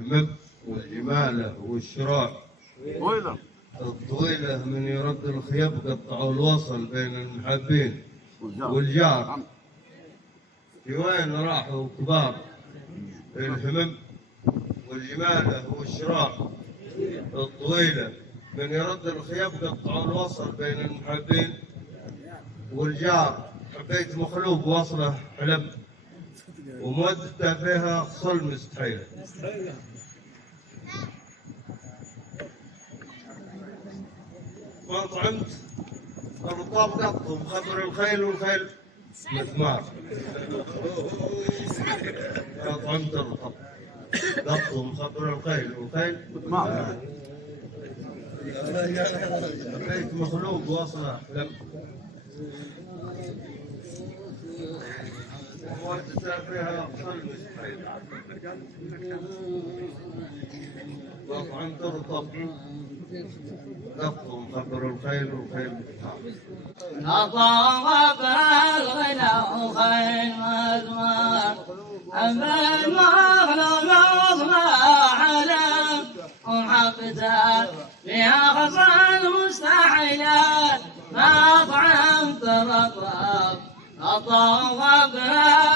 الحمب والجمالة والشراع الطويلة من يرد الخيب قطعوا الوصل بين المحبين والجار. في وين راحوا كبار الحمم والجمالة والشراع الطويلة من يرد الخيب قطعوا الوصل بين المحبين والجار. حبيت مخلوق وصله حلم ومودته فيها صل مستحيلة. وأطعمت الرطاب قط ومخبر الخيل والخيل مثمار. أطعمت الرطاب قط ومخبر الخيل والخيل مثمار. حبيت مخلوق وصله حلم ومودته فيها صل مستحيل. وأطعمت الرطاب قط ومخبر الخيل والخيل أطاف الغلا وخيل مزمار أما المغلق أصبح علم ومحبته فيها خصال مستحيلات ما طعمت الرطب. أطاف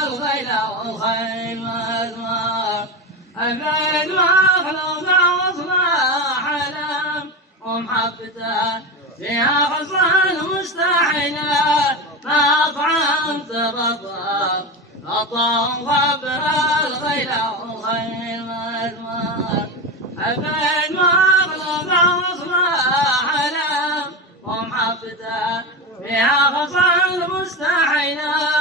الغلا وخيل مزمار أما المغلق أصبح علم ومحبته فيها خصال مستحيلات ما طعمت الرطب. أطاف بالغيلة وخيل مزمار أبا المغلق أصبح علم ومحبته فيها خصال مستحيلات.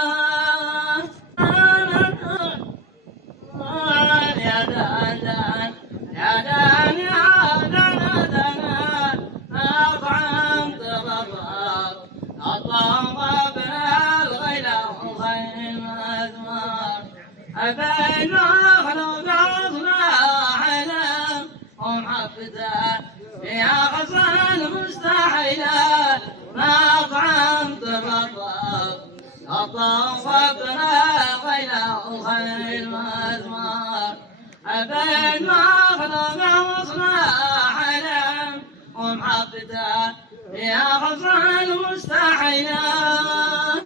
يا دان دان يا دان يا دان دان أطعمت الرطب. أطاف بالغيلة وخيل مزمار أبا المخلوق أصبح علم ومحبته فيها خصال مستحيلات ما طعمت الرطب. أطاف بالغيلة وخيل مزمار أبا المخلوق أصبح علم ومحبته فيها خصال مستحيلات.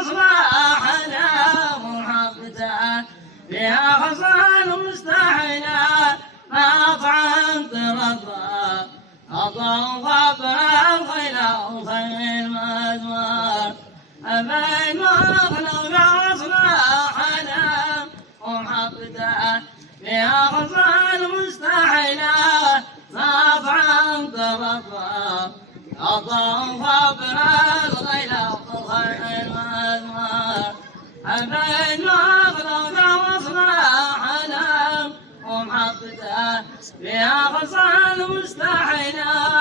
أصبح علم ومحبته فيها خصال مستحيلات ما طعمت الرطب. أطاف بالغيلة وخيل مزمار أبا المخلوق أصبح علم ومحبته فيها خصال مستحيلات ما طعمت الرطب. أطاف بالغيلة وخيل مزمار أبا المخلوق أصبح علم ومحبته فيها خصال مستحيلات